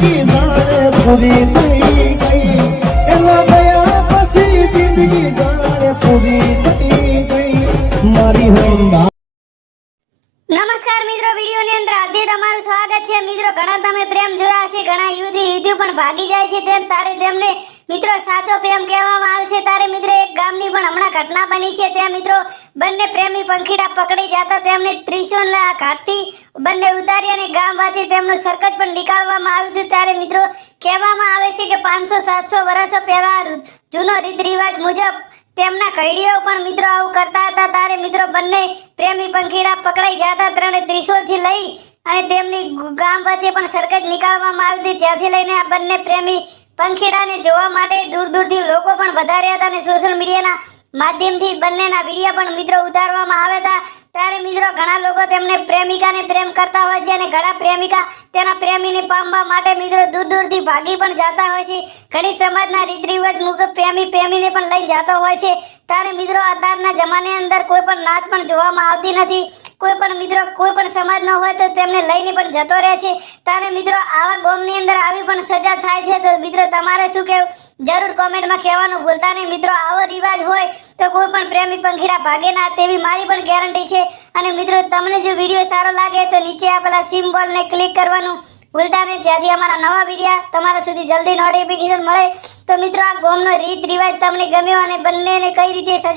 જિંદગી જાણે પૂરી થઈ ગઈ એના ગયા પછી જિંદગી જાણે પૂરી થઈ ગઈ મારી હોંદા। નમસ્કાર મિત્રો, વિડિયોની અંદર આજે તમારું સ્વાગત છે। મિત્રો ઘણા તમે પ્રેમ જોયા છે, ઘણા યુદ્ધ પણ ભાગી જાય છે, તેમ તારે તેમને મિત્રો સાચો પ્રેમ કહેવામાં આવે છે। તારે મિત્રો એક ગામની પણ હમણાં ઘટના બની છે, ત્યાં મિત્રો બંને પ્રેમી પંખીડા પકડી જતા તેમને ત્રિશુળના ઘાટથી બંને ઉતારી અને ગામ વાંચી તેમનું સરકત પણ નીકાળવામાં આવ્યું હતું। ત્યારે મિત્રો કહેવામાં આવે છે કે 500-700 વર્ષ પહેલા જૂનો રીત રિવાજ મુજબ તેમના ઘડીઓ પણ મિત્રો આવું કરતા હતા। તારે મિત્રો બંને પ્રેમી પંખીડા પકડાઈ જતા ત્રણે ત્રિશુળથી લઈ અને તેમની ગામ વચ્ચે પણ સરકત નીકાળવામાં આવી હતી, જ્યાંથી લઈને આ બંને પ્રેમી પંખીડાને જોવા માટે દૂર દૂરથી લોકો પણ વધાર્યા હતા અને સોશિયલ મીડિયાના માધ્યમથી બંનેના વિડીયો પણ મિત્રો ઉતારવામાં આવ્યા હતા। ત્યારે મિત્રો ઘણા લોકો તેમને પ્રેમિકાને પ્રેમ કરતા હોય છે અને ઘણા પ્રેમિકા તેના પ્રેમીને પામવા માટે મિત્રો દૂર દૂરથી ભાગી પણ જતા હોય છે। ઘણી સમાજના રીત રિવાજ મુજબ પ્રેમી પ્રેમીને પણ લઈ જતો હોય છે। ત્યારે મિત્રો અત્યારના જમાને અંદર કોઈ પણ નાત પણ જોવામાં આવતી નથી, કોઈ પણ મિત્રો કોઈ પણ સમાજનો હોય તો તેમને લઈને પણ જતો રહે છે। ત્યારે મિત્રો આવા ગોમની અંદર આવી પણ સજા થાય છે, તો મિત્રો તમારે શું કહેવું જરૂર કોમેન્ટમાં કહેવાનું ભૂલતા નહીં। મિત્રો આવો રિવાજ હોય તો કોઈ પણ પ્રેમી પંખીડા ભાગે ના તેવી મારી પણ ગેરંટી છે। અને મિત્રો તમને જો વિડીયો સારો લાગે તો નીચે આપેલા સિમ્બોલને ક્લિક કરવાનું ભૂલતા નહીં, જેથી અમારા નવા વિડીયો તમારા સુધી જલ્દી નોટિફિકેશન મળે। તો મિત્રો આ ગોમનો રીત રિવાજ તમને ગમ્યો અને બંનેને કઈ રીતે સજા